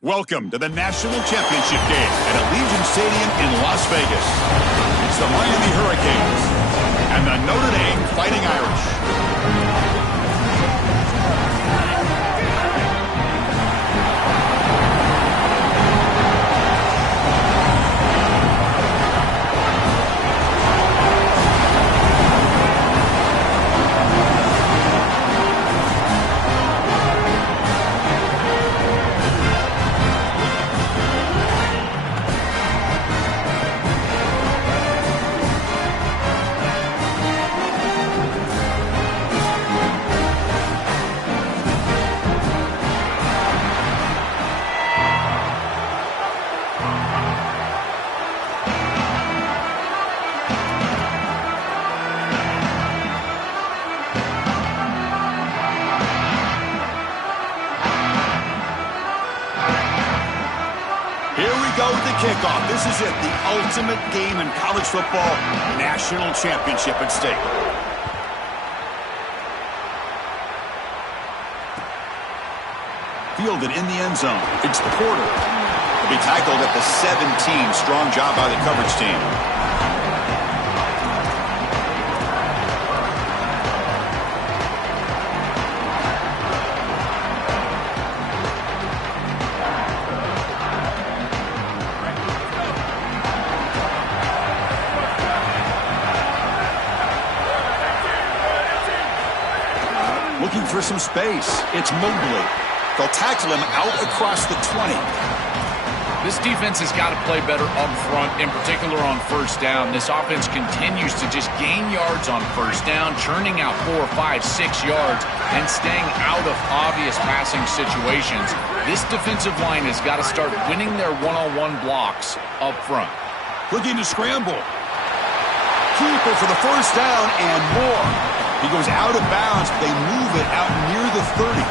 Welcome to the National Championship game at Allegiant Stadium in Las Vegas. It's the Miami Hurricanes and the Notre Dame Fighting Irish. Kickoff. This is it, the ultimate game in college football, national championship at stake. Fielded in the end zone. It's Porter. To be tackled at the 17. Strong job by the coverage team. Looking for some space. It's Mobley. They'll tackle him out across the 20. This defense has got to play better up front, in particular on first down. This offense continues to just gain yards on first down, churning out 4, 5, 6 yards, and staying out of obvious passing situations. This defensive line has got to start winning their one-on-one blocks up front. Looking to scramble. Keeper for the first down and more. He goes out of bounds. They move it out near the 30.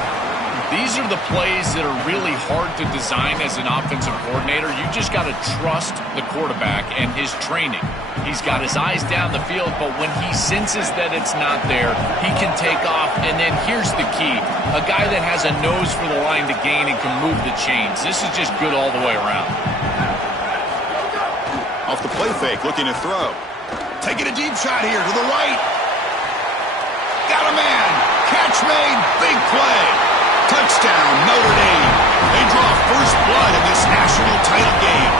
These are the plays that are really hard to design as an offensive coordinator. You just got to trust the quarterback and his training. He's got his eyes down the field, but when he senses that it's not there, he can take off. And then here's the key. A guy that has a nose for the line to gain and can move the chains. This is just good all the way around. Off the play fake, looking to throw. Taking a deep shot here to the right. Got a man. Catch made. Big play. Touchdown, Notre Dame. They draw first blood in this national title game.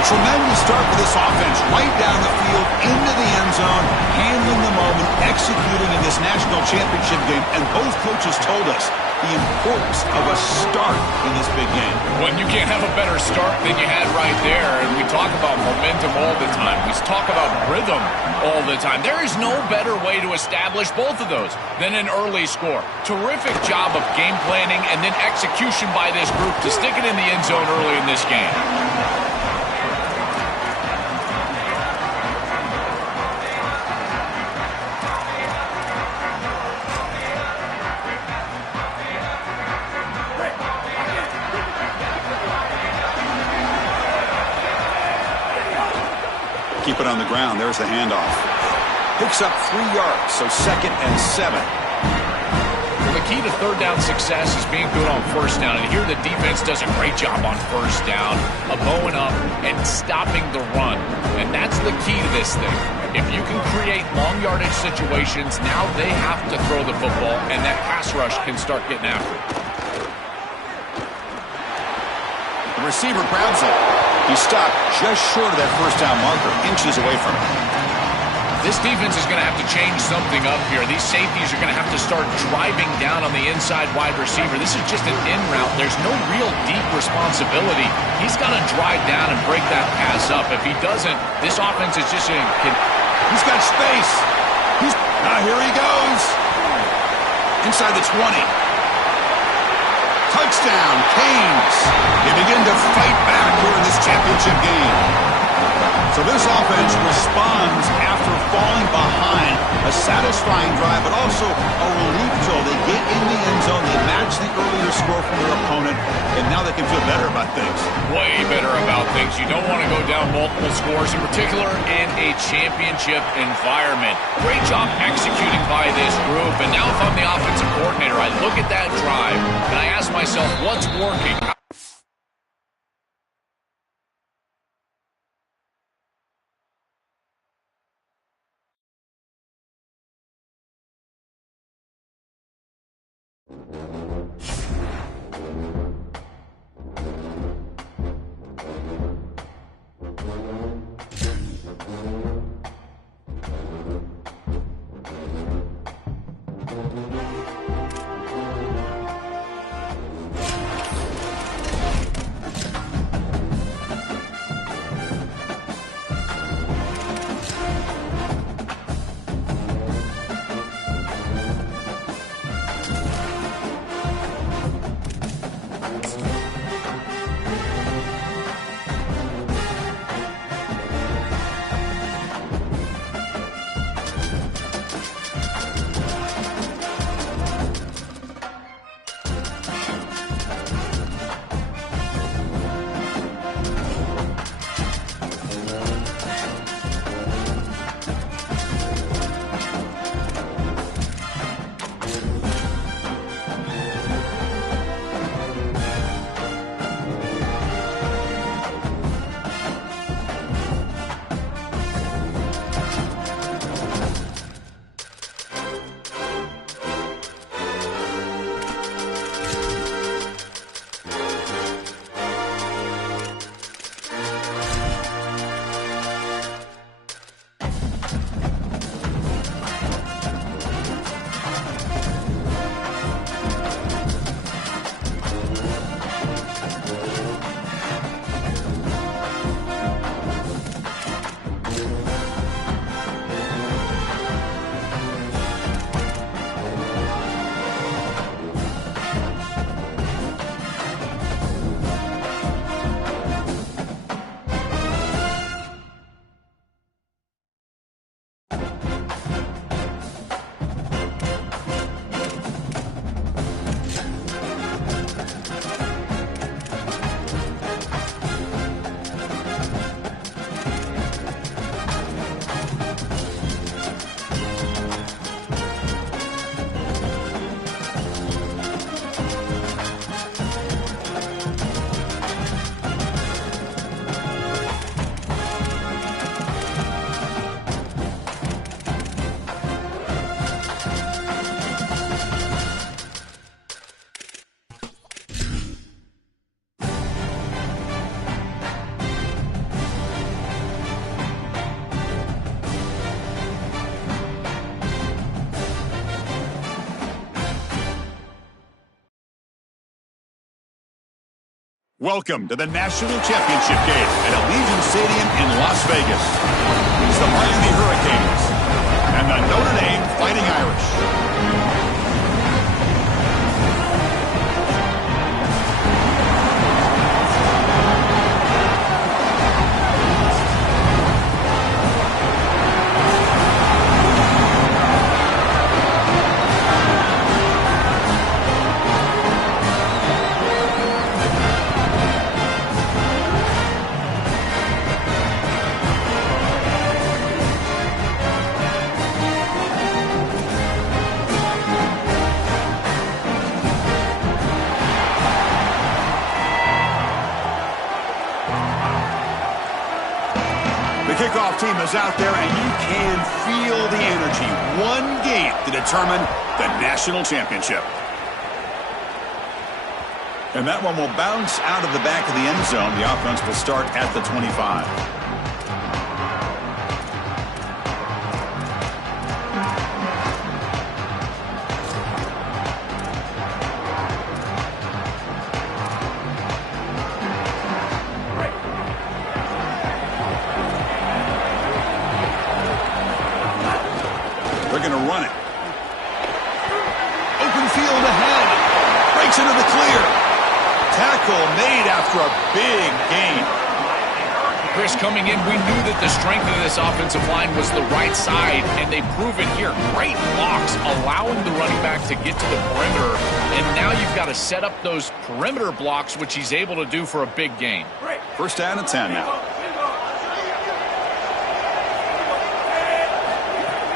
A tremendous start for this offense. Right down the field, into the end zone, handling the moment, executing in this national championship game. And both coaches told us the importance of a start in this big game. When you can't have a better start than you had right there, and we talk about momentum all the time. We talk about rhythm all the time. There is no better way to establish both of those than an early score. Terrific job of game planning and then execution by this group to stick it in the end zone early in this game. Keep it on the ground. There's the handoff. Picks up 3 yards, so 2nd and 7. Well, the key to third down success is being good on first down. And here the defense does a great job on first down, bowing up and stopping the run. And that's the key to this thing. If you can create long yardage situations, now they have to throw the football, and that pass rush can start getting after it. The receiver grabs it. He stopped just short of that first down marker, inches away from it. This defense is going to have to change something up here. These safeties are going to have to start driving down on the inside wide receiver. This is just an in route. There's no real deep responsibility. He's got to drive down and break that pass up. If he doesn't, this offense is just going to... He's got space. Here he goes. Inside the 20. Touchdown, Canes. They begin to fight back here in this championship game. So this offense responds after falling behind. A satisfying drive, but also a relief tool. They get in the end zone, they match the earlier score from their opponent, and now they can feel better about things. Way better about things. You don't want to go down multiple scores, in particular in a championship environment. Great job executing by this group, and now if I'm the offensive coordinator, I look at that drive, and I ask myself, what's working? Welcome to the National Championship game at Allegiant Stadium in Las Vegas. It's the Miami Hurricanes and the Notre Dame Fighting Irish. Kickoff team is out there, and you can feel the energy. One game to determine the national championship. And that one will bounce out of the back of the end zone. The offense will start at the 25. They're going to run it. Open field ahead. Breaks into the clear. Tackle made after a big gain. Chris, coming in, we knew that the strength of this offensive line was the right side, and they prove it here. Great blocks, allowing the running back to get to the perimeter, and now you've got to set up those perimeter blocks, which he's able to do for a big gain. First down and 10 now.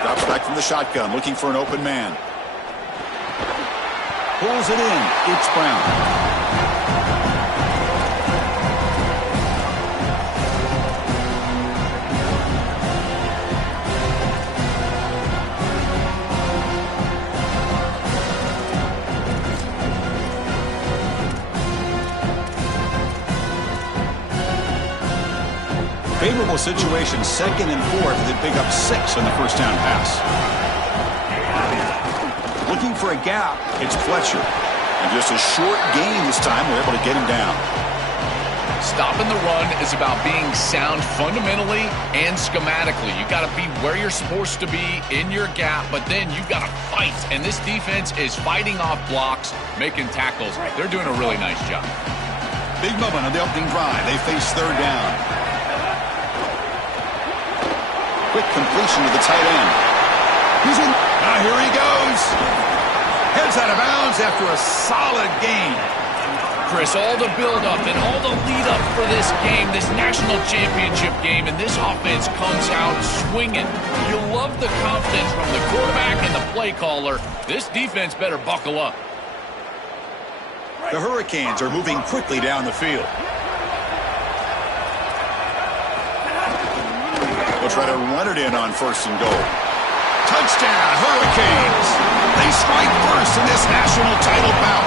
Drops back from the shotgun, looking for an open man. Pulls it in. It's Brown. Favorable situation, 2nd and 4. They pick up 6 on the first down pass. Looking for a gap. It's Fletcher. And just a short gain this time. They're able to get him down. Stopping the run is about being sound fundamentally and schematically. You got to be where you're supposed to be in your gap, but then you've got to fight. And this defense is fighting off blocks, making tackles. They're doing a really nice job. Big moment on the opening drive. They face 3rd down. Quick completion to the tight end. He's in. Here he goes. Heads out of bounds after a solid gain. Chris, all the build-up and all the lead-up for this game, this national championship game, and this offense comes out swinging. You love the confidence from the quarterback and the play caller. This defense better buckle up. The Hurricanes are moving quickly down the field. They'll try to run it in on 1st and goal. Touchdown, Hurricanes! They strike first in this national title bout.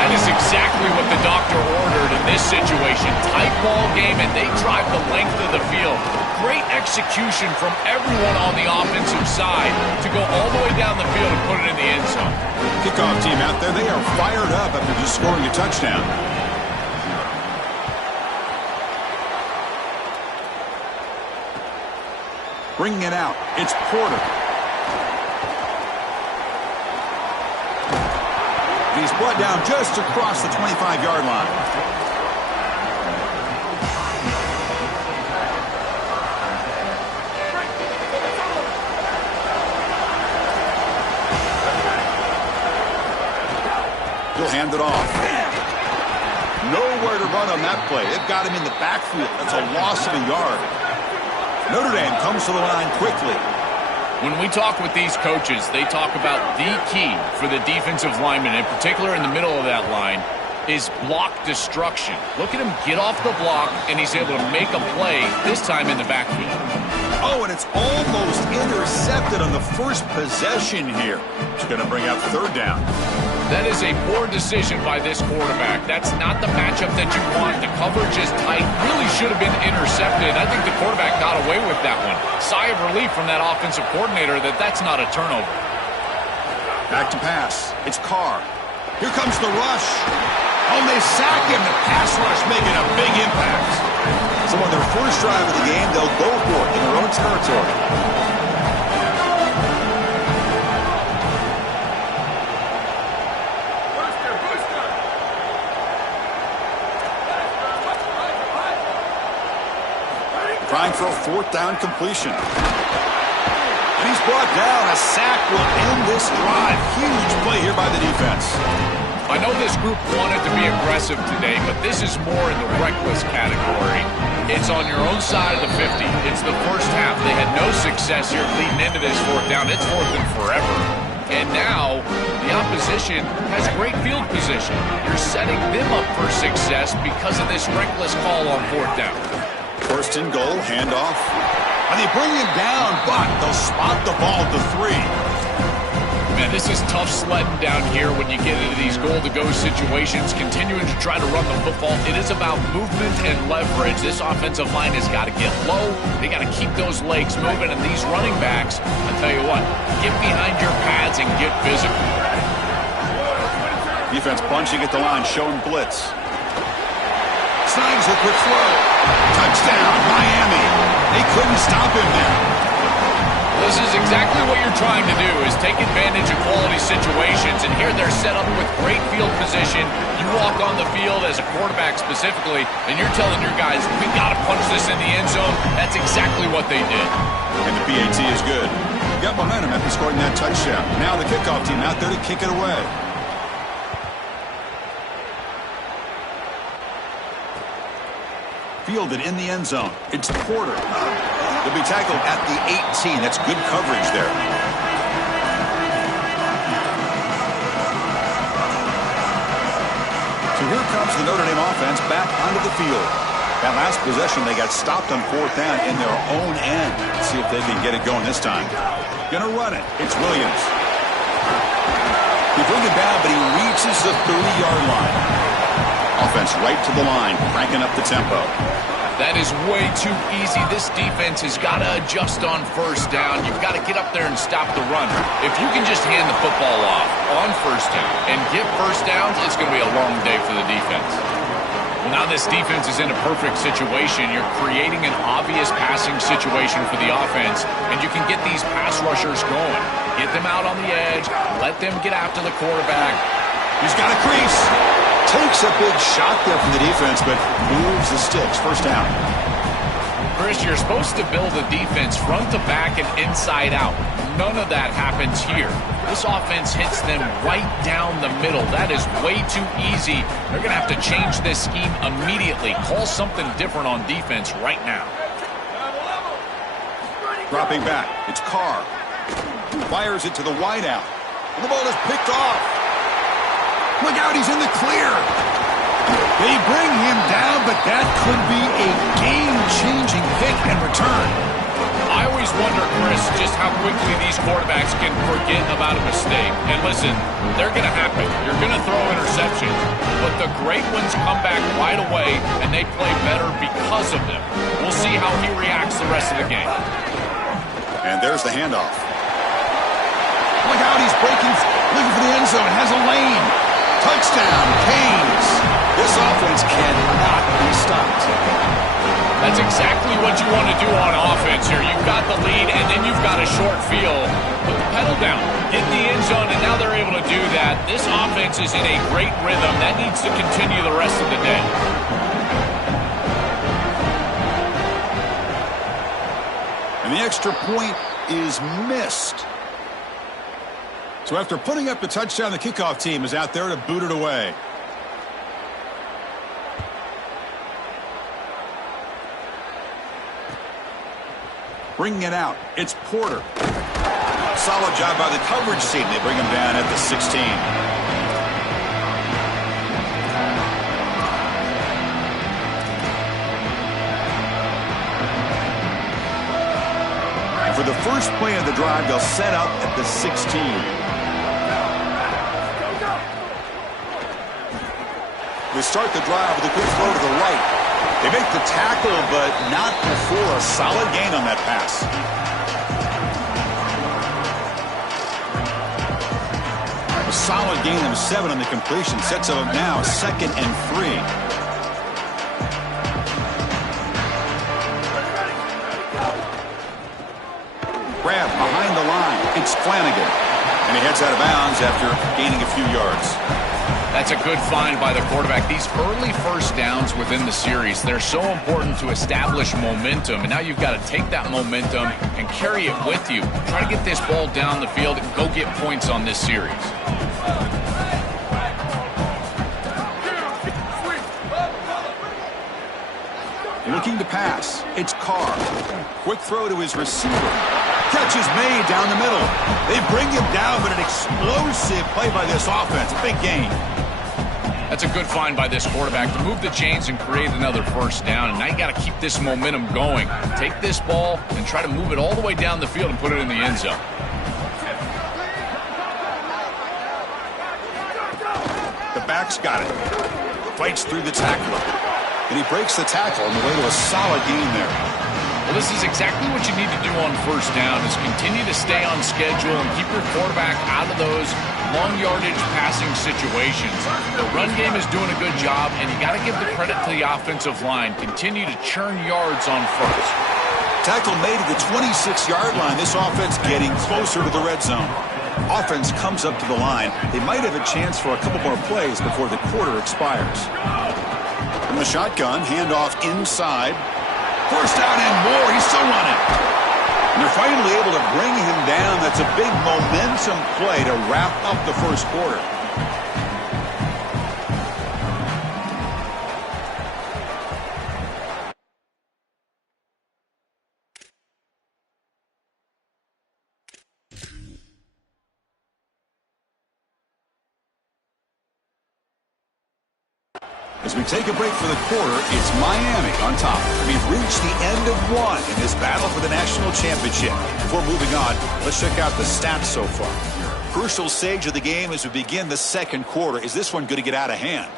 That is exactly what the doctor ordered in this situation. Tight ball game, and they drive the length of the field. Great execution from everyone on the offensive side to go all the way down the field and put it in the end zone. Kickoff team out there, they are fired up after just scoring a touchdown. Bringing it out, it's Porter. He's brought down just across the 25-yard line. He'll hand it off. Nowhere to run on that play. They've got him in the backfield. That's a loss of a yard. Notre Dame comes to the line quickly. When we talk with these coaches, they talk about the key for the defensive lineman, in particular in the middle of that line, is block destruction. Look at him get off the block, and he's able to make a play, this time in the backfield. Oh, and it's almost intercepted on the first possession here. It's going to bring up 3rd down. That is a poor decision by this quarterback. That's not the matchup that you want. The coverage is tight. Really should have been intercepted. I think the quarterback got away with that one. Sigh of relief from that offensive coordinator that that's not a turnover. Back to pass. It's Carr. Here comes the rush. Oh, they sack him. The pass rush making a big impact. So on their first drive of the game, they'll go for it in their own territory. Trying for a 4th down completion. And he's brought down. A sack will end this drive. Huge play here by the defense. I know this group wanted to be aggressive today, but this is more in the reckless category. It's on your own side of the 50. It's the first half. They had no success here leading into this 4th down. It's 4th and forever. And now the opposition has great field position. You're setting them up for success because of this reckless call on 4th down. 1st and goal, handoff. And they bring him down, but they'll spot the ball to 3. Man, this is tough sledding down here when you get into these goal-to-go situations, continuing to try to run the football. It is about movement and leverage. This offensive line has got to get low. They got to keep those legs moving, and these running backs, I tell you what, get behind your pads and get physical. Defense bunching at the line, showing blitz. Snags a quick throw. Touchdown, Miami. They couldn't stop him there. This is exactly what you're trying to do, is take advantage of quality situations. And here they're set up with great field position. You walk on the field as a quarterback specifically, and you're telling your guys, we got to punch this in the end zone. That's exactly what they did. And the PAT is good. Got momentum after scoring that touchdown. Now the kickoff team out there to kick it away. Fielded in the end zone. It's Porter. He'll be tackled at the 18. That's good coverage there. So here comes the Notre Dame offense back onto the field. That last possession, they got stopped on 4th down in their own end. Let's see if they can get it going this time. Gonna run it. It's Williams. He brings it down, but he reaches the 30-yard line. Offense right to the line, cranking up the tempo. That is way too easy. This defense has got to adjust on first down. You've got to get up there and stop the run. If you can just hand the football off on first down and get first downs, it's going to be a long day for the defense. Well, now this defense is in a perfect situation. You're creating an obvious passing situation for the offense, and you can get these pass rushers going. Get them out on the edge. Let them get after the quarterback. He's got a crease. Takes a big shot there from the defense, but moves the sticks. First down. Chris, you're supposed to build a defense front to back and inside out. None of that happens here. This offense hits them right down the middle. That is way too easy. They're going to have to change this scheme immediately. Call something different on defense right now. Dropping back. It's Carr. Fires it to the wideout. And the ball is picked off. Look out, he's in the clear. They bring him down, but that could be a game-changing pick and return. I always wonder, Chris, just how quickly these quarterbacks can forget about a mistake. And listen, they're going to happen. You're going to throw interceptions. But the great ones come back right away, and they play better because of them. We'll see how he reacts the rest of the game. And there's the handoff. Look out, he's breaking, looking for the end zone, has a lane. Touchdown, Canes. This offense cannot be stopped. That's exactly what you want to do on offense here. You've got the lead, and then you've got a short field. Put the pedal down, get in the end zone, and now they're able to do that. This offense is in a great rhythm. That needs to continue the rest of the day. And the extra point is missed. So after putting up the touchdown, the kickoff team is out there to boot it away. Bringing it out, it's Porter. Solid job by the coverage team. They bring him down at the 16. And for the first play of the drive, they'll set up at the 16. They start the drive with a good throw to the right. They make the tackle, but not before a solid gain on that pass. A solid gain of 7 on the completion. Sets up now 2nd and 3. Grab behind the line. It's Flanagan. And he heads out of bounds after gaining a few yards. That's a good find by the quarterback. These early first downs within the series, they're so important to establish momentum. And now you've got to take that momentum and carry it with you. Try to get this ball down the field and go get points on this series. Looking to pass. It's Carr. Quick throw to his receiver. Catch is made down the middle. They bring him down, but an explosive play by this offense. Big gain. That's a good find by this quarterback to move the chains and create another first down. And now you got to keep this momentum going. Take this ball and try to move it all the way down the field and put it in the end zone. The back's got it. Fights through the tackler. And he breaks the tackle on the way to a solid gain there. Well, this is exactly what you need to do on first down is continue to stay on schedule and keep your quarterback out of those long yardage passing situations. The run game is doing a good job, and you got to give the credit to the offensive line. Continue to churn yards on first. Tackle made at the 26-yard line. This offense getting closer to the red zone. Offense comes up to the line. They might have a chance for a couple more plays before the quarter expires. From the shotgun, handoff inside. First down and more. He's still running. And they're finally able to bring him down. That's a big momentum play to wrap up the first quarter. As we take a break for the quarter, it's Miami on top. We've reached the end of one in this battle for the national championship. Before moving on, let's check out the stats so far. Crucial stage of the game as we begin the second quarter. Is this one going to get out of hand?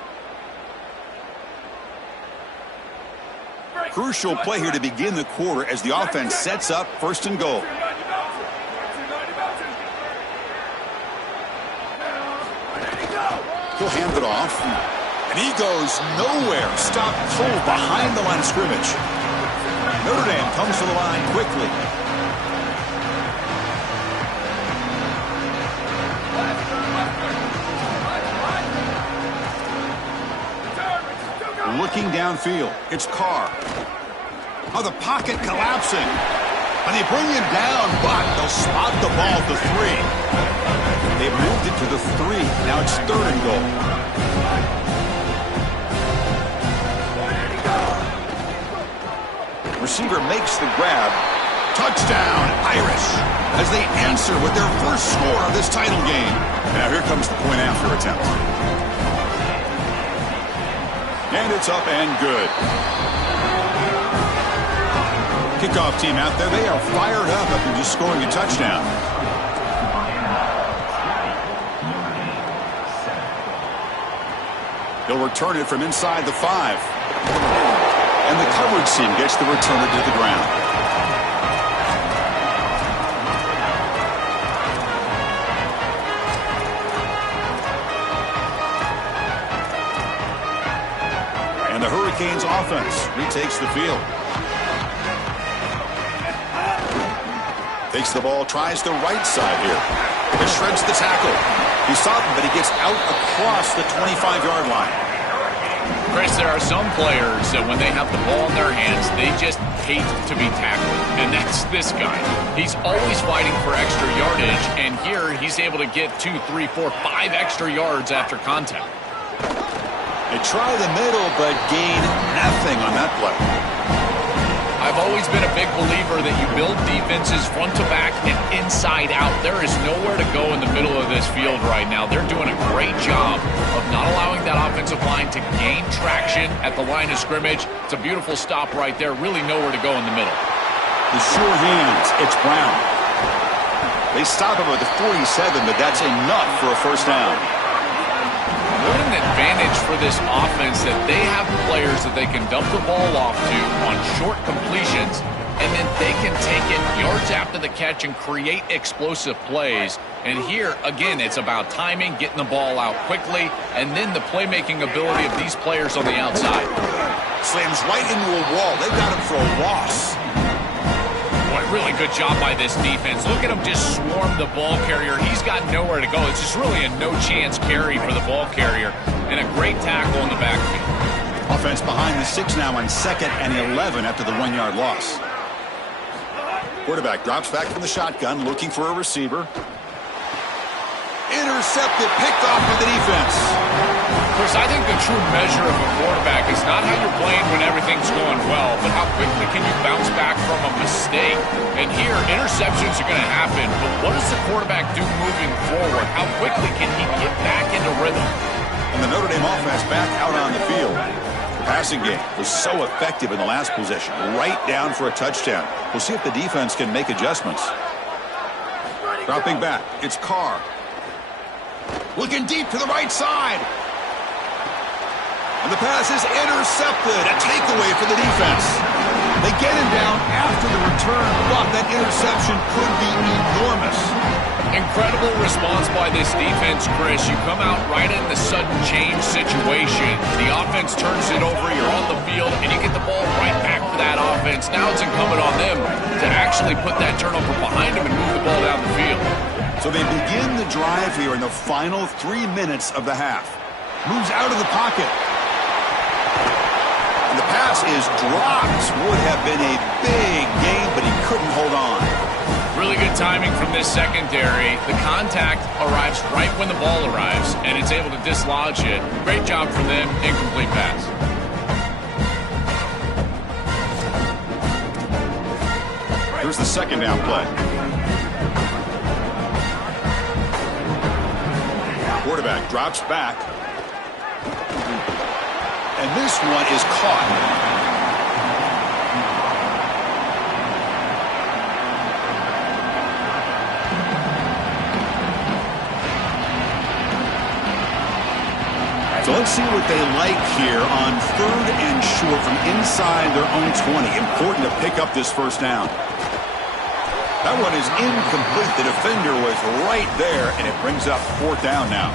Crucial play here to begin the quarter as the offense sets up 1st and goal. He'll hand it off. And he goes nowhere. Stopped cold behind the line of scrimmage. Notre Dame comes to the line quickly. Looking downfield. It's Carr. Oh, the pocket collapsing. And they bring him down, but they'll spot the ball at the 3. They've moved it to the 3. Now it's 3rd and goal. Receiver makes the grab. Touchdown, Irish, as they answer with their first score of this title game. Now here comes the point after attempt. And it's up and good. Kickoff team out there, they are fired up after just scoring a touchdown. He'll return it from inside the 5. And the coverage team gets the returner to the ground. And the Hurricanes offense retakes the field. Takes the ball, tries the right side here. He shreds the tackle. He saw him, but he gets out across the 25-yard line. Chris, there are some players that when they have the ball in their hands, they just hate to be tackled. And that's this guy. He's always fighting for extra yardage, and here he's able to get 2, 3, 4, 5 extra yards after contact. They try the middle, but gain nothing on that play. I've always been a big believer that you build defenses front to back and inside out. There is nowhere to go in the middle of this field right now. They're doing a great job of not allowing that offensive line to gain traction at the line of scrimmage. It's a beautiful stop right there. Really nowhere to go in the middle. The sure hands, it's Brown. They stop him at the 47, but that's enough for a first down. What an advantage for this offense that they have players that they can dump the ball off to on short completions, and then they can take it yards after the catch and create explosive plays. And here, again, it's about timing, getting the ball out quickly, and then the playmaking ability of these players on the outside. Slams right into a wall. They've got him for a loss. Boy, really good job by this defense. Look at him just swarm the ball carrier. He's got nowhere to go. It's just really a no-chance carry for the ball carrier, and a great tackle in the backfield. Offense behind the 6 now on 2nd and 11 after the 1-yard loss. Quarterback drops back from the shotgun, looking for a receiver. Intercepted, picked off by the defense. Chris, I think the true measure of a quarterback is not how you're playing when everything's going well, but how quickly can you bounce back from a mistake. And here, interceptions are going to happen, but what does the quarterback do moving forward? How quickly can he get back into rhythm? And the Notre Dame offense back out on the field. The passing game was so effective in the last possession, right down for a touchdown. We'll see if the defense can make adjustments. Dropping back, it's Carr. Looking deep to the right side. And the pass is intercepted. A takeaway for the defense. They get him down after the return, but that interception could be enormous. Incredible response by this defense, Chris. You come out right in the sudden change situation. The offense turns it over, you're on the field, and you get the ball right back to that offense. Now it's incumbent on them to actually put that turnover behind them and move the ball down the field. So they begin the drive here in the final 3 minutes of the half. Moves out of the pocket. And the pass is dropped. Would have been a big gain, but he couldn't hold on. Really good timing from this secondary. The contact arrives right when the ball arrives, and it's able to dislodge it. Great job from them. Incomplete pass. Here's the 2nd down play. Quarterback drops back. And this one is caught. So let's see what they like here on 3rd and short from inside their own 20. Important to pick up this first down. That one is incomplete. The defender was right there, and it brings up 4th down now.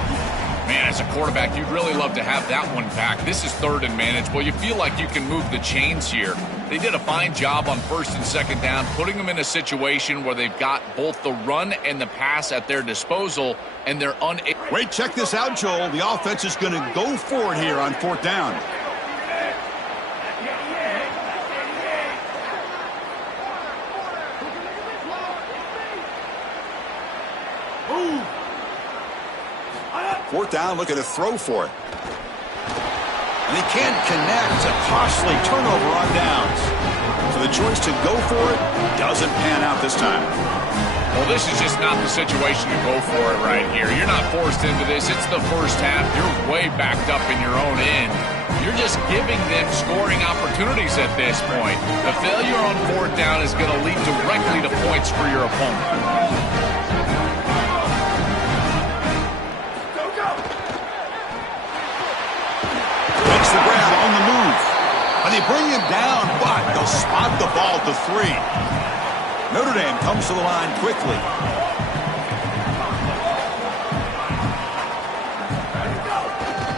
Man, as a quarterback, you'd really love to have that one back. This is 3rd and manageable. You feel like you can move the chains here. They did a fine job on 1st and 2nd down, putting them in a situation where they've got both the run and the pass at their disposal, and they're unable. Wait, check this out, Joel. The offense is going to go for it here on 4th down. Move. 4th down, looking to throw for it. And he can't connect. A costly turnover on downs. So the choice to go for it doesn't pan out this time. Well, this is just not the situation to go for it right here. You're not forced into this. It's the first half. You're way backed up in your own end. You're just giving them scoring opportunities at this point. The failure on 4th down is going to lead directly to points for your opponent. The grab on the move. And they bring him down, but they'll spot the ball to 3. Notre Dame comes to the line quickly.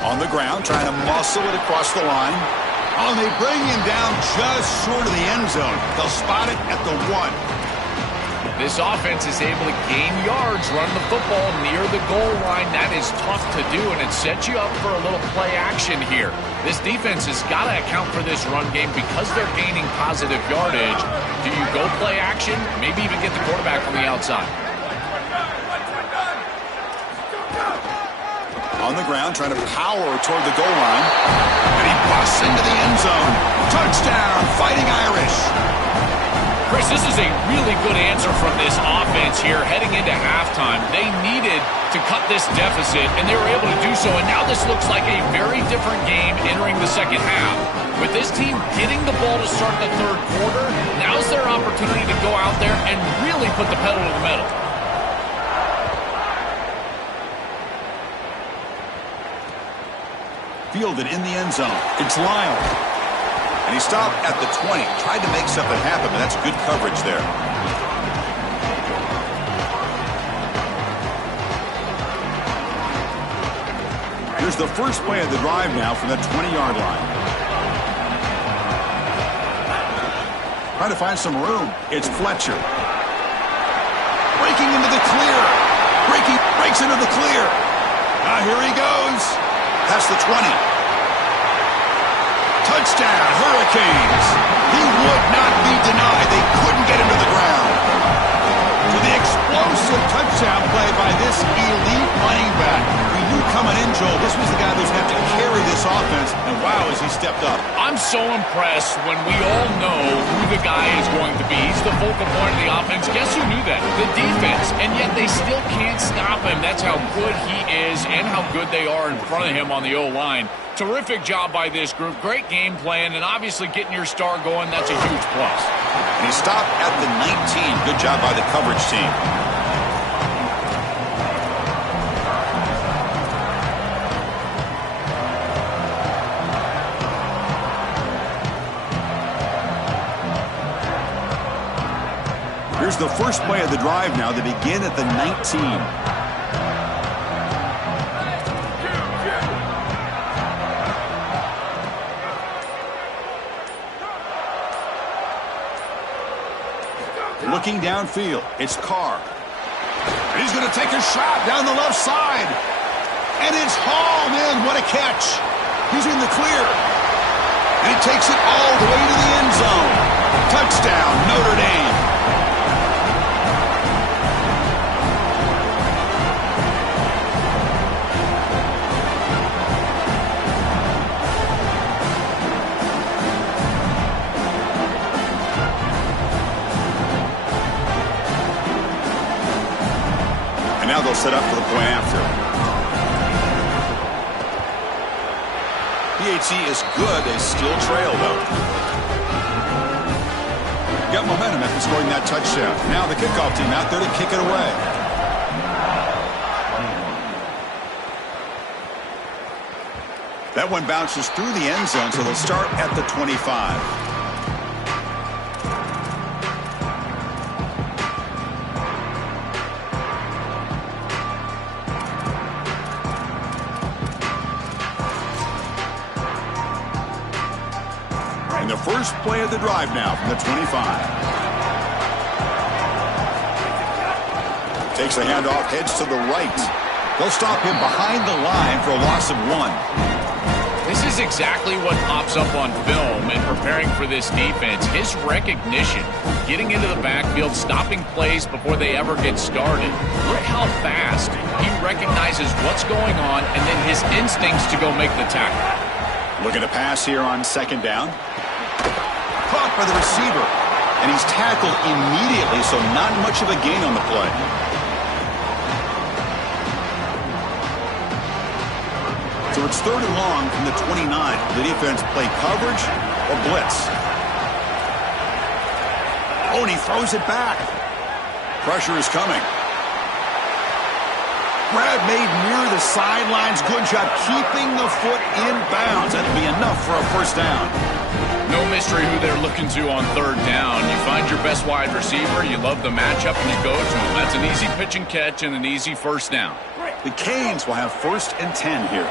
On the ground, trying to muscle it across the line. Oh, and they bring him down just short of the end zone. They'll spot it at the 1. This offense is able to gain yards, run the football near the goal line. That is tough to do, and it sets you up for a little play action here. This defense has got to account for this run game because they're gaining positive yardage. Do you go play action? Maybe even get the quarterback on the outside. On the ground, trying to power toward the goal line. And he busts into the end zone. Touchdown, Fighting Irish. Chris, this is a really good answer from this offense here heading into halftime. They needed to cut this deficit, and they were able to do so. And now this looks like a very different game entering the second half. With this team getting the ball to start the 3rd quarter, now's their opportunity to go out there and really put the pedal to the metal. Fielded in the end zone. It's Lyle. And he stopped at the 20. Tried to make something happen, but that's good coverage there. Here's the first play of the drive now from the 20-yard line. Trying to find some room. It's Fletcher. Breaking into the clear. Breaks into the clear. Now here he goes. That's the 20. Touchdown, Hurricanes. He would not be denied. They couldn't get him to the ground. To the explosive touchdown play by this elite running back. We knew coming in, Joel, this was the guy that was going to have to carry this offense, and wow, has he stepped up. I'm so impressed when we all know who the guy is going to be. He's the focal point of the offense. Guess who knew that? The defense. And yet they still can't stop him. That's how good he is and how good they are in front of him on the O-line. Terrific job by this group. Great game plan, and obviously getting your star going, that's a huge plus. And he stopped at the 19. Good job by the coverage team. Here's the first play of the drive now. They begin at the 19. Looking downfield, it's Carr. And he's going to take a shot down the left side. And it's hauled in. What a catch. He's in the clear. And he takes it all the way to the end zone. Touchdown, Notre Dame. Now they'll set up for the point after. PHC is good. They still trail, though. Got momentum after scoring that touchdown. Now the kickoff team out there to kick it away. That one bounces through the end zone, so they'll start at the 25. And the first play of the drive now from the 25. Takes the handoff, heads to the right. They'll stop him behind the line for a loss of 1. This is exactly what pops up on film in preparing for this defense. His recognition, getting into the backfield, stopping plays before they ever get started. Look how fast he recognizes what's going on and then his instincts to go make the tackle. Looking to pass here on second down. Caught by the receiver, and he's tackled immediately, so not much of a gain on the play. So it's 3rd and long from the 29. The defense play coverage or blitz. Oh, and he throws it back. Pressure is coming. Grab made near the sidelines. Good job keeping the foot in bounds. That'll be enough for a first down. No mystery who they're looking to on 3rd down. You find your best wide receiver, you love the matchup, and you go to him. That's an easy pitch and catch and an easy first down. The Canes will have 1st and 10 here.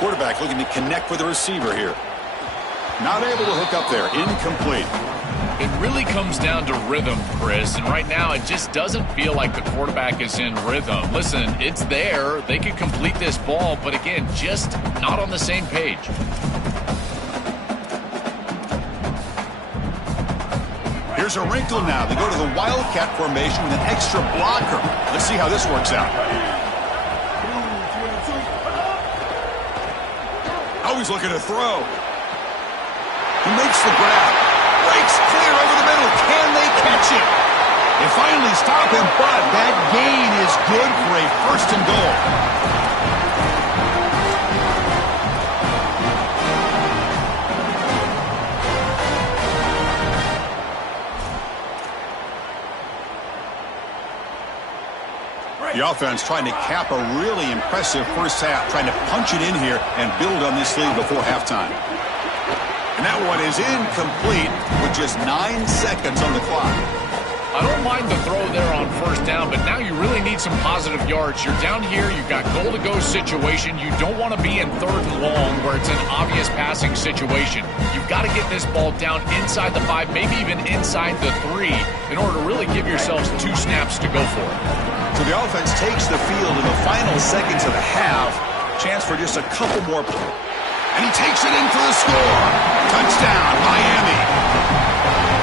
Quarterback looking to connect with the receiver here. Not able to hook up there. Incomplete. It really comes down to rhythm, Chris, and right now it just doesn't feel like the quarterback is in rhythm. Listen, it's there. They could complete this ball, but again, just not on the same page. Here's a wrinkle now. They go to the Wildcat formation with an extra blocker. Let's see how this works out. Oh, he's looking to throw. He makes the grab. Breaks clear over the middle. Can they catch him? They finally stop him, but that gain is good for a 1st and goal. The offense trying to cap a really impressive first half, trying to punch it in here and build on this lead before halftime. And that one is incomplete with just 9 seconds on the clock. I don't mind the throw there on 1st down, but now you really need some positive yards. You're down here, you've got goal-to-go situation. You don't want to be in 3rd and long where it's an obvious passing situation. You've got to get this ball down inside the 5, maybe even inside the 3, in order to really give yourselves 2 snaps to go for it. So the offense takes the field in the final seconds of the half. Chance for just a couple more plays. And he takes it in for the score. Touchdown, Miami.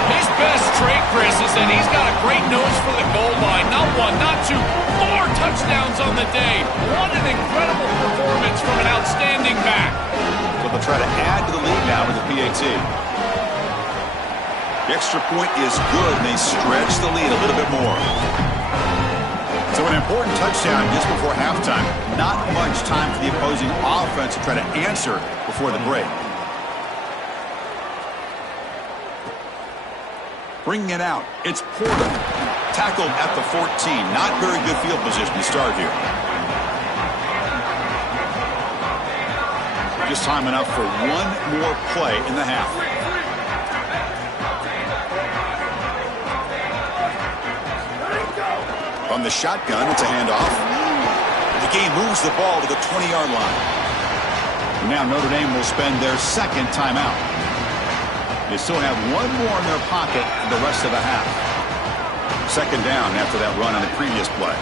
His best trait, Chris, is that he's got a great nose for the goal line. Not 1, not 2, 4 touchdowns on the day. What an incredible performance from an outstanding back. So they'll try to add to the lead now with the PAT. The extra point is good, and they stretch the lead a little bit more. So an important touchdown just before halftime. Not much time for the opposing offense to try to answer before the break. Bringing it out, it's Porter. Tackled at the 14. Not very good field position to start here. Just time enough for one more play in the half. From the shotgun, it's a handoff. The game moves the ball to the 20-yard line. Now Notre Dame will spend their 2nd timeout. They still have one more in their pocket for the rest of the half. 2nd down after that run on the previous play.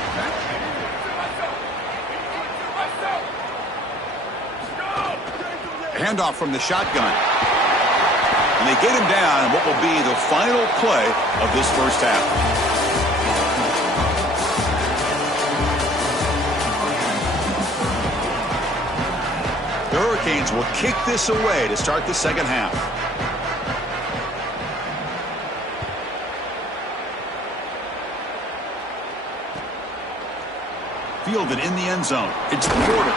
Handoff from the shotgun. And they get him down in what will be the final play of this first half. The Hurricanes will kick this away to start the 2nd half. Fielded in the end zone. It's Porter.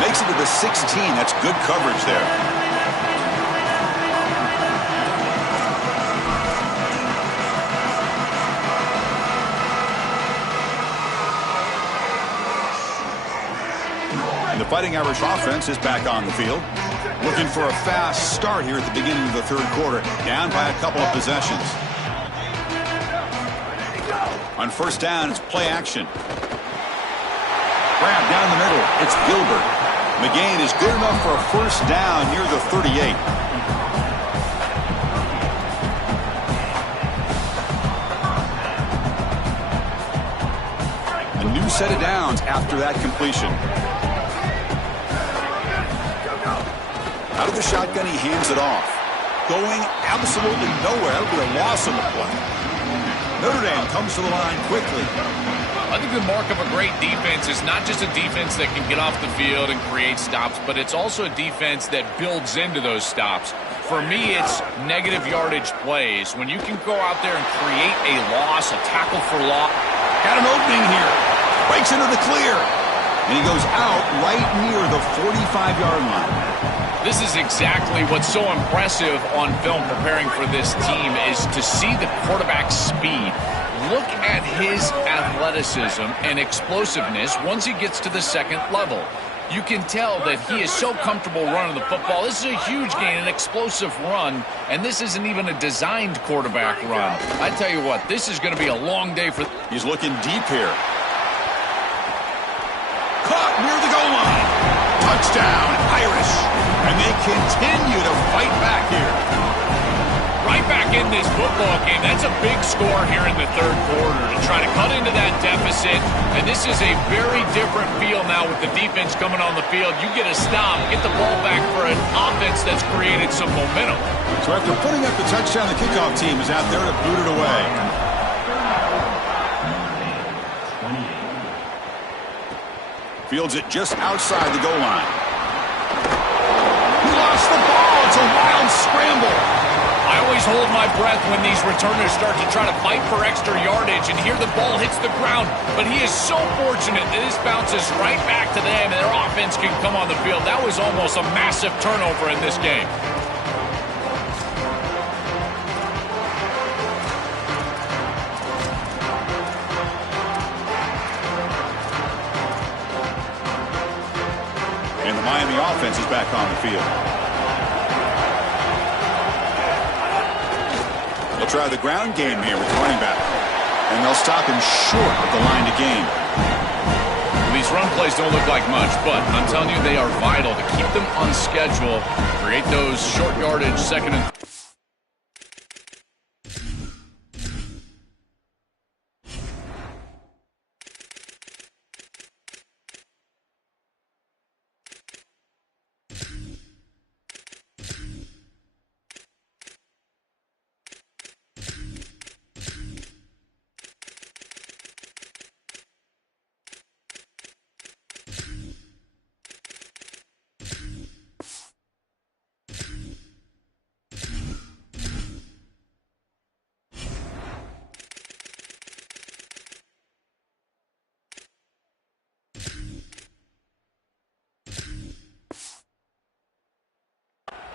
Makes it to the 16. That's good coverage there. And the Fighting Irish offense is back on the field. Looking for a fast start here at the beginning of the third quarter. Down by a couple of possessions. On first down, it's play action. Grab down the middle. It's Gilbert. McGain is good enough for a first down near the 38. A new set of downs after that completion. Out of the shotgun, he hands it off. Going absolutely nowhere. That'll be a loss on the play. Notre Dame comes to the line quickly. I think the mark of a great defense is not just a defense that can get off the field and create stops, but it's also a defense that builds into those stops. For me, it's negative yardage plays. When you can go out there and create a loss, a tackle for loss. Got an opening here. Breaks into the clear. And he goes out right near the 45-yard line. This is exactly what's so impressive on film preparing for this team is to see the quarterback's speed. Look at his athleticism and explosiveness once he gets to the second level. You can tell that he is so comfortable running the football. This is a huge gain, an explosive run, and this isn't even a designed quarterback run. I tell you what, this is going to be a long day for... He's looking deep here. Caught near the goal line. Touchdown, Irish. And they continue to fight back here. Right back in this football game. That's a big score here in the third quarter to try to cut into that deficit. And this is a very different feel now with the defense coming on the field. You get a stop, get the ball back for an offense that's created some momentum. So after putting up the touchdown, the kickoff team is out there to boot it away. Fields it just outside the goal line. He lost the ball. It's a wild scramble. I always hold my breath when these returners start to try to fight for extra yardage, and here the ball hits the ground. But he is so fortunate that this bounces right back to them, and their offense can come on the field. That was almost a massive turnover in this game. And the Miami offense is back on the field. They'll try the ground game here with the running back. And they'll stop him short of the line to gain. These run plays don't look like much, but I'm telling you, they are vital to keep them on schedule, create those short yardage second and...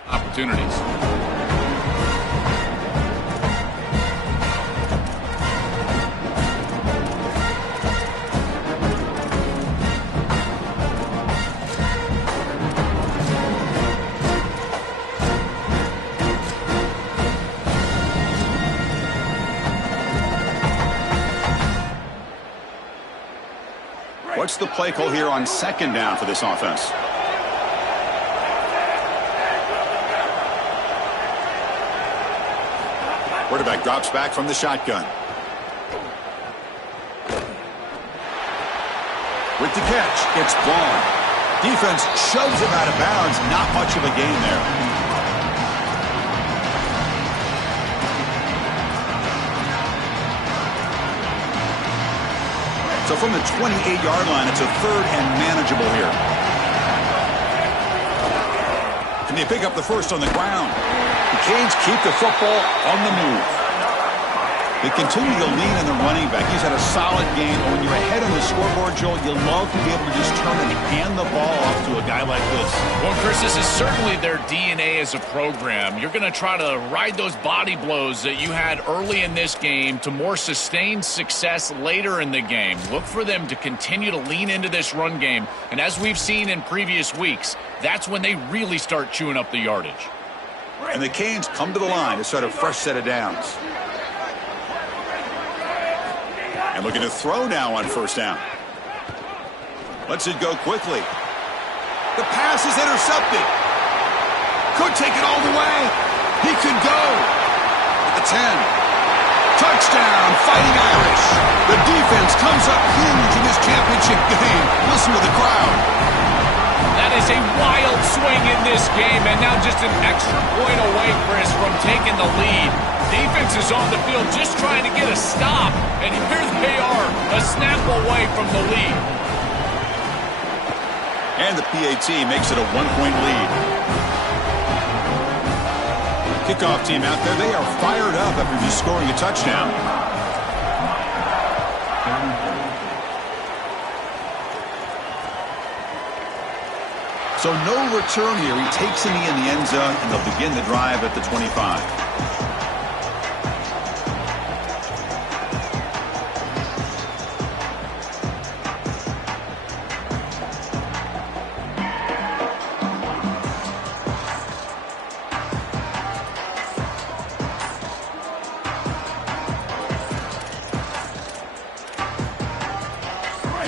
opportunities. What's the play call here on second down for this offense? Quarterback drops back from the shotgun. With the catch, it's Vaughn. Defense shoves him out of bounds. Not much of a gain there. So from the 28-yard line, it's a third and manageable here. Can they pick up the first on the ground? The Canes keep the football on the move. They continue to lean on the running back. He's had a solid game. When you're ahead on the scoreboard, Joel, you love to be able to just turn and hand the ball off to a guy like this. Well, Chris, this is certainly their DNA as a program. You're going to try to ride those body blows that you had early in this game to more sustained success later in the game. Look for them to continue to lean into this run game. And as we've seen in previous weeks, that's when they really start chewing up the yardage. And the Canes come to the line to start a fresh set of downs. And looking to throw now on first down. Lets it go quickly. The pass is intercepted. Could take it all the way. He could go. At the 10. Touchdown, Fighting Irish. The defense comes up huge in this championship game. Listen to the crowd. That is a wild swing in this game, and now just an extra point away, Chris, from taking the lead. Defense is on the field just trying to get a stop, and here they are, a snap away from the lead. And the PAT makes it a 1-point lead. Kickoff team out there, they are fired up after just scoring a touchdown. So no return here. He takes it in the end zone, and they'll begin the drive at the 25.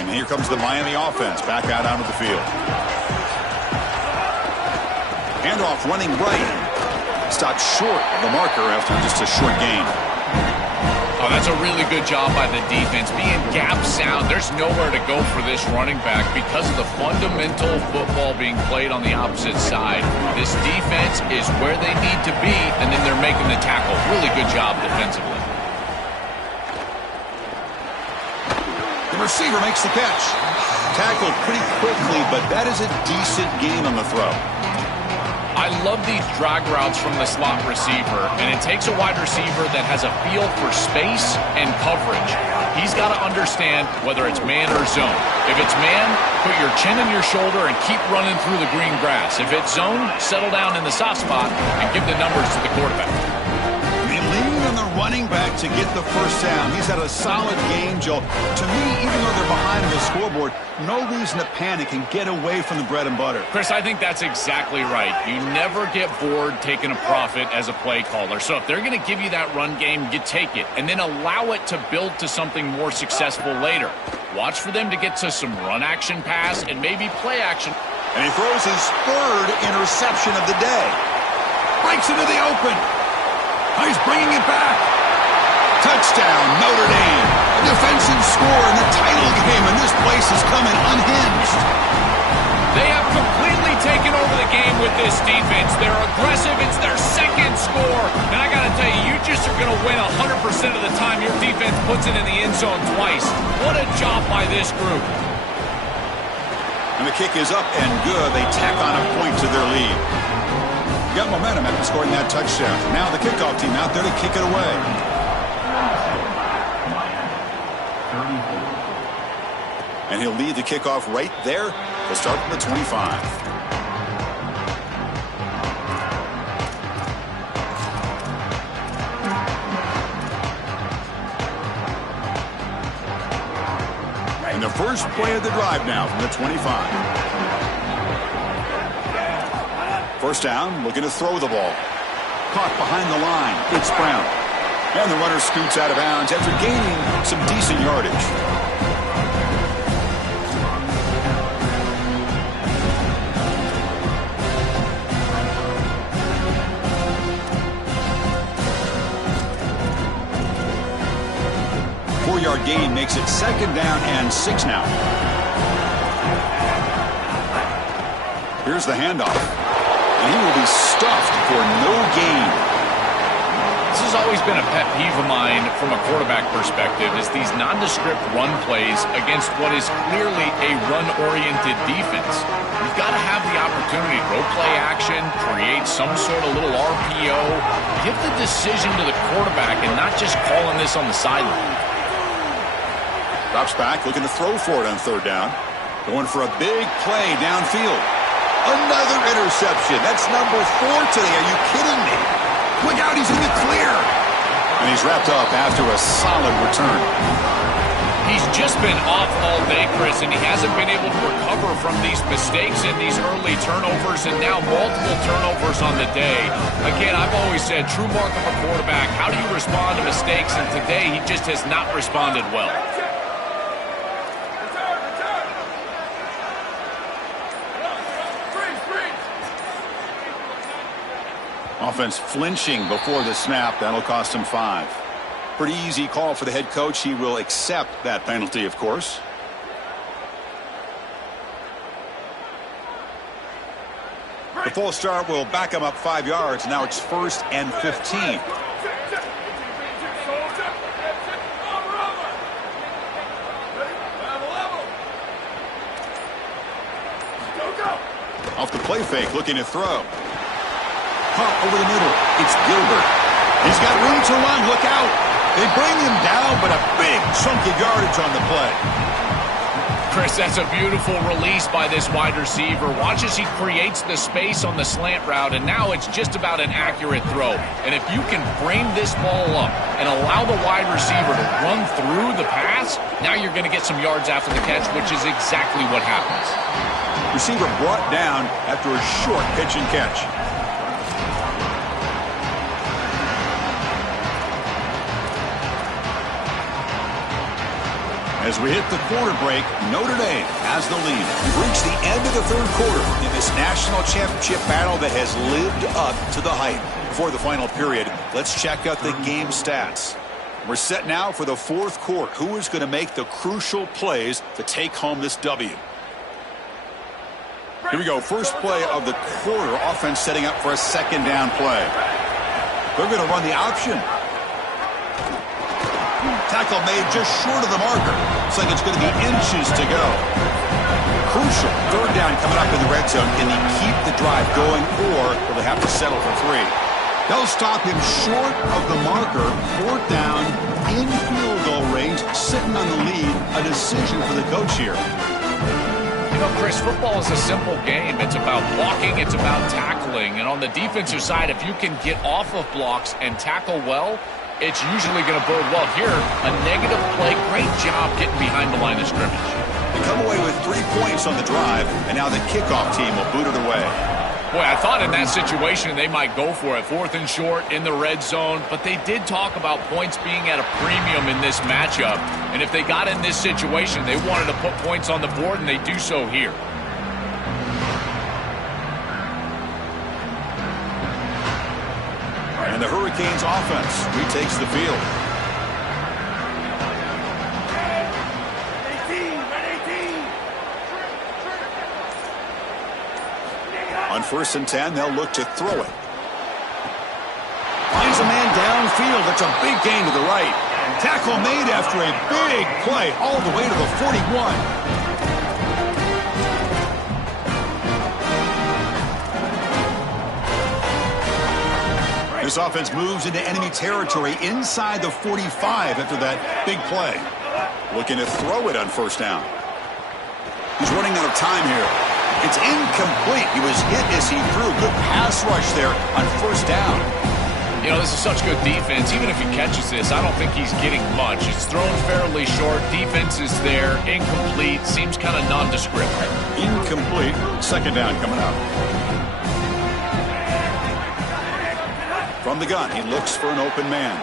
And here comes the Miami offense back out onto the field. Handoff running right. Stopped short of the marker after just a short gain. Oh, that's a really good job by the defense. Being gap sound, there's nowhere to go for this running back because of the fundamental football being played on the opposite side. This defense is where they need to be, and then they're making the tackle. Really good job defensively. The receiver makes the catch. Tackled pretty quickly, but that is a decent gain on the throw. I love these drag routes from the slot receiver, and it takes a wide receiver that has a feel for space and coverage. He's got to understand whether it's man or zone. If it's man, put your chin in your shoulder and keep running through the green grass. If it's zone, settle down in the soft spot and give the numbers to the quarterback. They lean on the running back to get the first down. He's had a solid game, Joel. To me, even though they're behind on the scoreboard, no reason to panic and get away from the bread and butter. Chris, I think that's exactly right. You never get bored taking a profit as a play caller. So if they're going to give you that run game, you take it. And then allow it to build to something more successful later. Watch for them to get to some run action pass and maybe play action. And he throws his third interception of the day. Breaks into the open. He's bringing it back. Touchdown, Notre Dame. A defensive score in the title game, and this place is coming unhinged. They have completely taken over the game with this defense. They're aggressive. It's their second score. And I got to tell you, you just are going to win 100% of the time your defense puts it in the end zone twice. What a job by this group. And the kick is up and good. They tack on a point to their lead. Got momentum after scoring that touchdown. Now the kickoff team out there to kick it away. And he'll lead the kickoff right there. They'll start from the 25. And the first play of the drive now from the 25. First down, looking to throw the ball. Caught behind the line. It's Brown. And the runner scoots out of bounds after gaining some decent yardage. Four-yard gain makes it second down and 6 now. Here's the handoff. And he will be stuffed for no gain. This has always been a pet peeve of mine from a quarterback perspective is these nondescript run plays against what is clearly a run-oriented defense. You've got to have the opportunity to go play action, create some sort of little RPO, give the decision to the quarterback and not just calling this on the sideline. Drops back, looking to throw for it on third down. Going for a big play downfield. Another interception. That's number 4 today. Are you kidding me? Look out, he's in the clear. And he's wrapped up after a solid return. He's just been off all day, Chris, and he hasn't been able to recover from these mistakes and these early turnovers, and now multiple turnovers on the day. Again, I've always said, true mark of a quarterback, how do you respond to mistakes? And today, he just has not responded well. Offense flinching before the snap. That'll cost him 5. Pretty easy call for the head coach. He will accept that penalty, of course. The full start will back him up 5 yards. Now it's 1st and 15. Off the play fake, looking to throw. Caught over the middle. It's Gilbert. He's got room to run. Look out. They bring him down, but a big chunk of yardage on the play. Chris, that's a beautiful release by this wide receiver. Watch as he creates the space on the slant route, and now it's just about an accurate throw. And if you can frame this ball up and allow the wide receiver to run through the pass, now you're going to get some yards after the catch, which is exactly what happens. Receiver brought down after a short pitch and catch. As we hit the quarter break, Notre Dame has the lead. We've reached the end of the third quarter in this national championship battle that has lived up to the hype. Before the final period, let's check out the game stats. We're set now for the fourth quarter. Who is going to make the crucial plays to take home this W? Here we go. First play of the quarter. Offense setting up for a second down play. They're going to run the option. Tackle made just short of the marker. Looks like it's going to be inches to go. Crucial. Third down coming up in the red zone. Can they keep the drive going, or will they have to settle for 3? They'll stop him short of the marker. Fourth down, in field goal range, sitting on the lead. A decision for the coach here. You know, Chris, football is a simple game. It's about blocking. It's about tackling. And on the defensive side, if you can get off of blocks and tackle well, it's usually going to bode well. Here, a negative play. Great job getting behind the line of scrimmage. They come away with 3 points on the drive, and now the kickoff team will boot it away. Boy, I thought in that situation they might go for it. 4th and short in the red zone, but they did talk about points being at a premium in this matchup. And if they got in this situation, they wanted to put points on the board, and they do so here. And the Hurricanes offense retakes the field. On 1st and 10, they'll look to throw it. Finds a man downfield. That's a big gain to the right. Tackle made after a big play all the way to the 41. This offense moves into enemy territory inside the 45 after that big play. Looking to throw it on 1st down. He's running out of time here. It's incomplete. He was hit as he threw. Good pass rush there on 1st down. You know, this is such good defense. Even if he catches this, I don't think he's getting much. It's thrown fairly short. Defense is there. Incomplete. Seems kind of nondescript. Incomplete. 2nd down coming up. From the gun, he looks for an open man.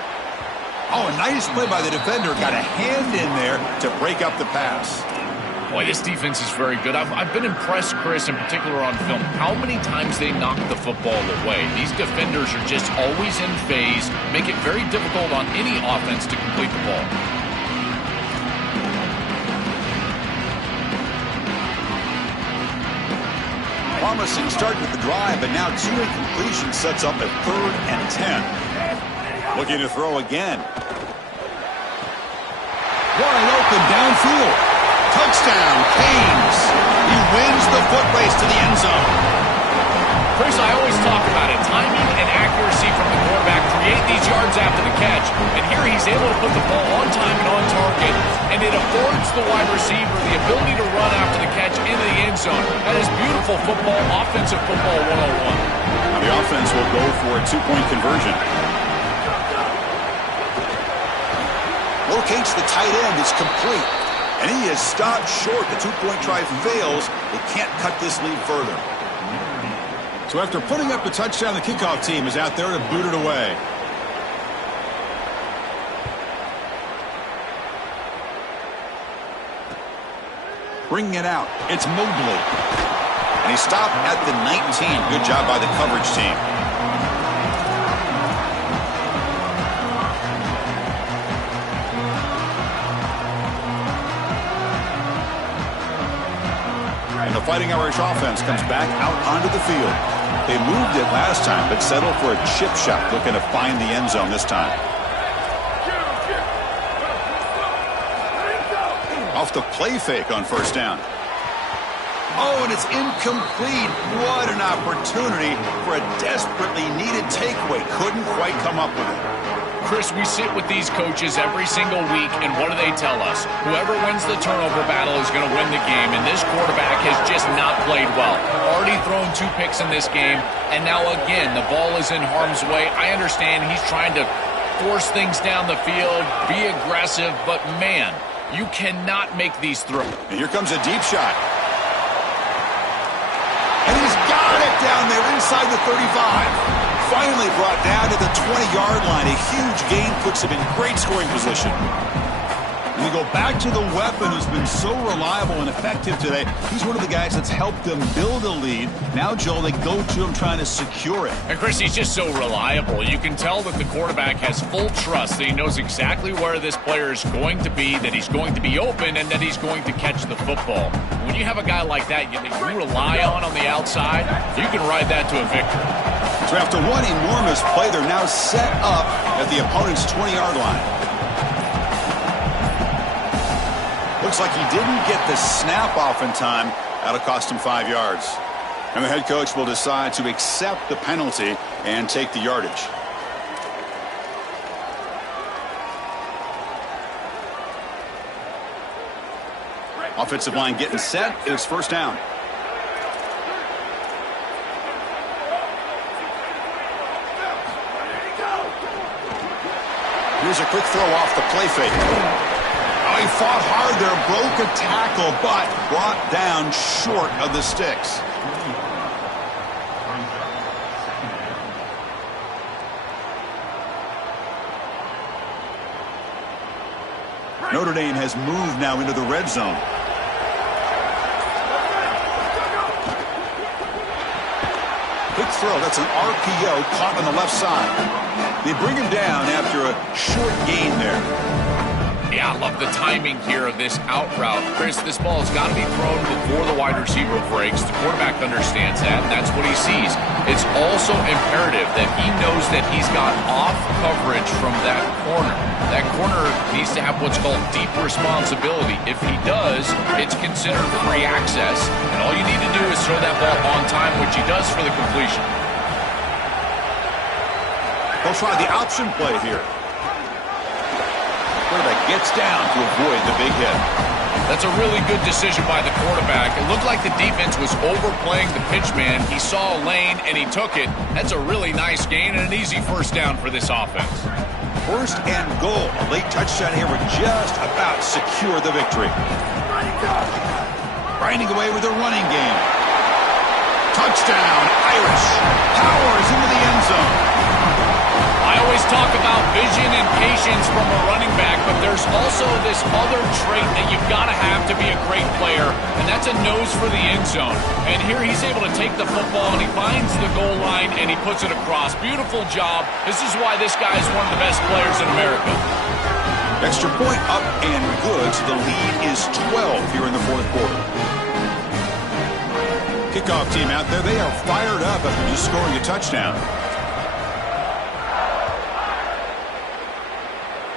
Oh, a nice play by the defender. Got a hand in there to break up the pass. Boy, this defense is very good. I've been impressed, Chris, in particular on film, how many times they knock the football away. These defenders are just always in phase, make it very difficult on any offense to complete the ball. Promising start with the drive, but now 2 incompletions sets up a 3rd and 10. Looking to throw again. Wide open downfield. Touchdown, Canes. He wins the foot race to the end zone. Chris, I always talk about it. Timing and accuracy from the quarterback create these yards after the catch. And here he's able to put the ball on time and on target. And it affords the wide receiver the ability to run after the catch into the end zone. That is beautiful football, offensive football 101. Now the offense will go for a two-point conversion. Locates the tight end. It's complete. And he is stopped short. The two-point try fails. They can't cut this lead further. So after putting up the touchdown, the kickoff team is out there to boot it away. Bringing it out. It's Mobley. And he stopped at the 19. Good job by the coverage team. And the Fighting Irish offense comes back out onto the field. They moved it last time, but settled for a chip shot, looking to find the end zone this time. Off the play fake on first down. Oh, and it's incomplete. What an opportunity for a desperately needed takeaway. Couldn't quite come up with it. Chris, we sit with these coaches every single week, and what do they tell us? Whoever wins the turnover battle is going to win the game, and this quarterback has just not played well. Already thrown 2 picks in this game, and now again, the ball is in harm's way. I understand he's trying to force things down the field, be aggressive, but man, you cannot make these throws. And here comes a deep shot. And he's got it down there inside the 35. Finally brought down to the 20-yard line. A huge gain puts him in great scoring position. And we go back to the weapon who's been so reliable and effective today. He's one of the guys that's helped them build a lead. Now, Joel, they go to him trying to secure it. And, Chris, he's just so reliable. You can tell that the quarterback has full trust that he knows exactly where this player is going to be, that he's going to be open, and that he's going to catch the football. When you have a guy like that you rely on the outside, you can ride that to a victory. So after one enormous play, they're now set up at the opponent's 20-yard line. Looks like he didn't get the snap off in time. That'll cost him 5 yards. And the head coach will decide to accept the penalty and take the yardage. Offensive line getting set. It's first down. Here's a quick throw off the play fake. Oh, he fought hard there, broke a tackle, but brought down short of the sticks. Notre Dame has moved now into the red zone. Quick throw. That's an RPO caught on the left side. They bring him down after a short gain there. Yeah, I love the timing here of this out route. Chris, this ball has got to be thrown before the wide receiver breaks. The quarterback understands that, and that's what he sees. It's also imperative that he knows that he's got off coverage from that corner. That corner needs to have what's called deep responsibility. If he does, it's considered free access, and all you need to do is throw that ball on time, which he does for the completion. They'll try the option play here. Quarterback gets down to avoid the big hit. That's a really good decision by the quarterback. It looked like the defense was overplaying the pitch man. He saw a lane, and he took it. That's a really nice gain and an easy first down for this offense. First and goal. A late touchdown here would just about secure the victory. Grinding away with a running game. Touchdown, Irish. Powers into the end zone. I always talk about vision and patience from a running back, but there's also this other trait that you've got to have to be a great player, and that's a nose for the end zone. And here he's able to take the football, and he finds the goal line, and he puts it across. Beautiful job. This is why this guy is one of the best players in America. Extra point up and good, so the lead is 12 here in the fourth quarter. Kickoff team out there, they are fired up after just scoring a touchdown.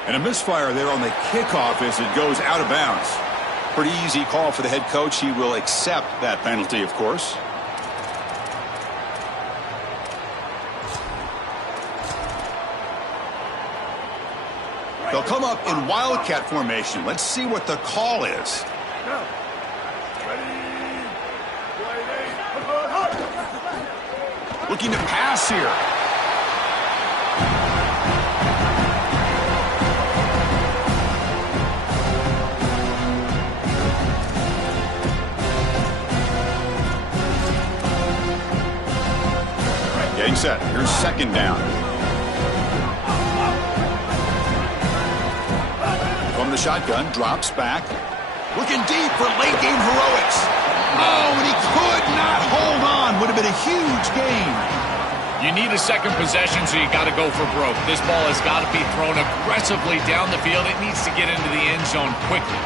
And a misfire there on the kickoff as it goes out of bounds. Pretty easy call for the head coach. He will accept that penalty, of course. come up in wildcat formation. Let's see what the call is. Looking to pass here. Getting set. Here's second down. From the shotgun, drops back. Looking deep for late game heroics. Oh, and he could not hold on. Would have been a huge gain. You need a second possession, so you got to go for broke. This ball has got to be thrown aggressively down the field. It needs to get into the end zone quickly.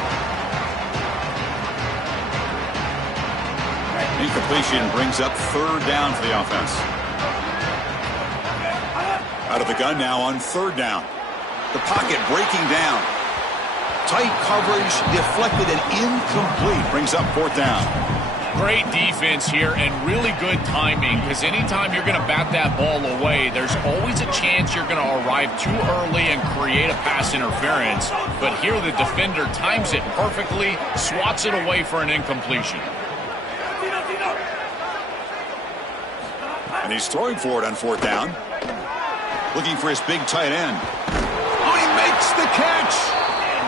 Incompletion brings up third down for the offense. Out of the gun now on third down. The pocket breaking down. Tight coverage, deflected and incomplete. Brings up fourth down. Great defense here and really good timing, because anytime you're going to bat that ball away, there's always a chance you're going to arrive too early and create a pass interference. But here the defender times it perfectly, swats it away for an incompletion. And he's throwing for it on fourth down. Looking for his big tight end. Oh, he makes the catch.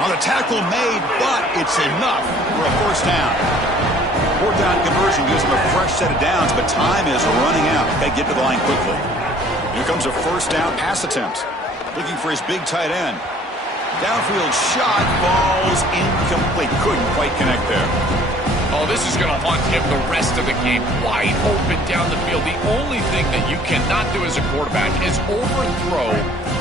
On the tackle made, but it's enough for a first down. Fourth down conversion gives him a fresh set of downs, but time is running out. Got to get to the line quickly. Here comes a first down pass attempt. Looking for his big tight end. Downfield shot falls incomplete. Couldn't quite connect there. Oh, this is going to haunt him the rest of the game. Wide open down the field. The only thing that you cannot do as a quarterback is overthrow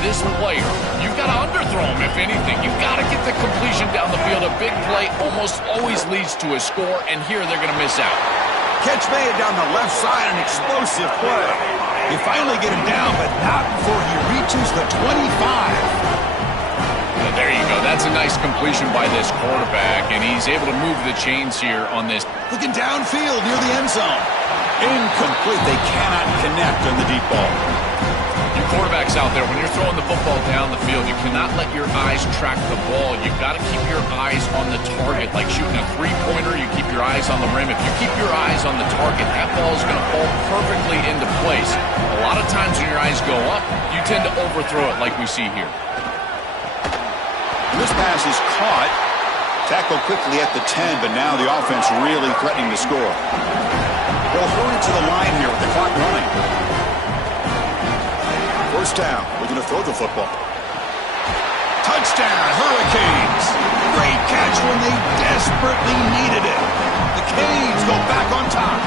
this player. You've got to underthrow him, if anything. You've got to get the completion down the field. A big play almost always leads to a score, and here they're going to miss out. Catch made down the left side, an explosive play. They finally get him down, but not before he reaches the 25. There you go. That's a nice completion by this quarterback, and he's able to move the chains here on this. Looking downfield near the end zone. Incomplete. They cannot connect on the deep ball. You quarterbacks out there, when you're throwing the football down the field, you cannot let your eyes track the ball. You've got to keep your eyes on the target. Like shooting a three-pointer, you keep your eyes on the rim. If you keep your eyes on the target, that ball is going to fall perfectly into place. A lot of times when your eyes go up, you tend to overthrow it like we see here. This pass is caught. Tackled quickly at the 10, but now the offense really threatening to score. They'll hurry to the line here with the clock running. First down. We're going to throw the football. Touchdown, Hurricanes. Great catch when they desperately needed it. The Canes go back on top.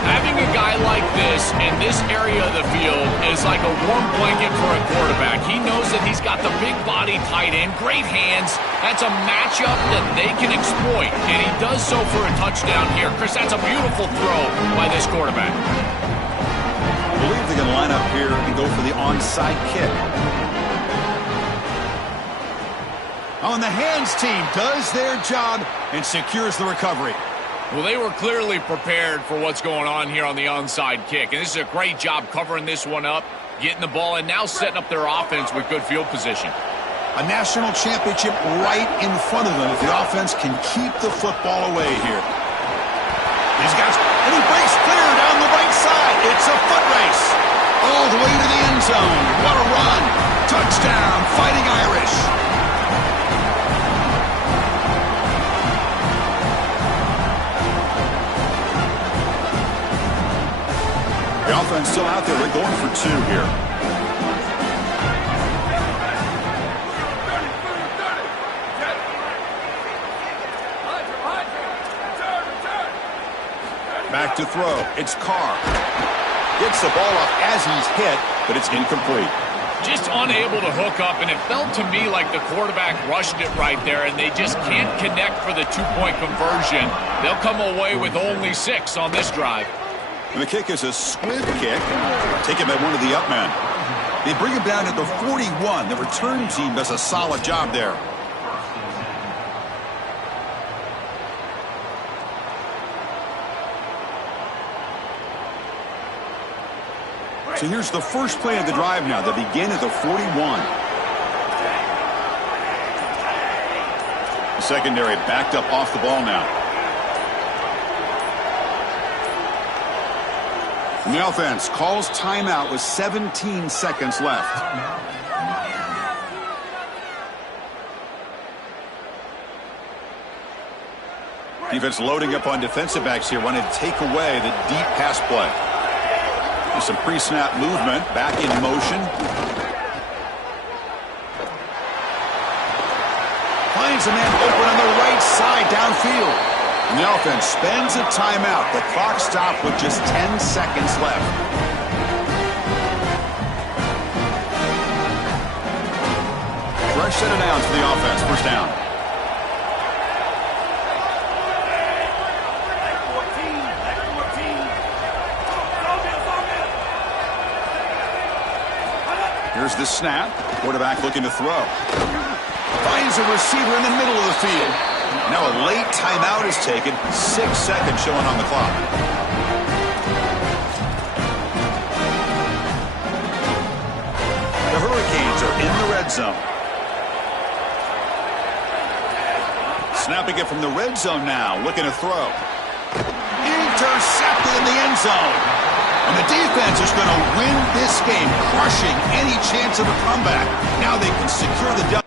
Having a guy like this in this area of the field is like a warm blanket for a quarterback. He knows that he's got the big body tight end, great hands. That's a matchup that they can exploit, and he does so for a touchdown here. Chris, that's a beautiful throw by this quarterback. I believe they're going to line up here and go for the onside kick. Oh, and the hands team does their job and secures the recovery. Well, they were clearly prepared for what's going on here on the onside kick. And this is a great job covering this one up, getting the ball, and now setting up their offense with good field position. A national championship right in front of them if the offense can keep the football away here. He's got, and he breaks clear down the right side. It's a foot race. All the way to the end zone. What a run. Touchdown, Fighting Irish. The offense still out there. They're going for two here. Back to throw. It's Carr. Gets the ball off as he's hit, but it's incomplete. Just unable to hook up, and it felt to me like the quarterback rushed it right there, and they just can't connect for the two-point conversion. They'll come away with only 6 on this drive. And the kick is a squib kick, taken by one of the up men. They bring him down to the 41. The return team does a solid job there. So here's the first play of the drive now. They begin at the 41. The secondary backed up off the ball now. And the offense calls timeout with 17 seconds left. Defense loading up on defensive backs here, wanting to take away the deep pass play. There's some pre-snap movement, back in motion. Finds a man open on the right side downfield. And the offense spends a timeout. The clock stopped with just 10 seconds left. Fresh set of downs for the offense. First down. Here's the snap. Quarterback looking to throw. Finds a receiver in the middle of the field. Now a late timeout is taken. 6 seconds showing on the clock. The Hurricanes are in the red zone. Snapping it from the red zone now. Looking to throw. Intercepted in the end zone. And the defense is going to win this game, crushing any chance of a comeback. Now they can secure the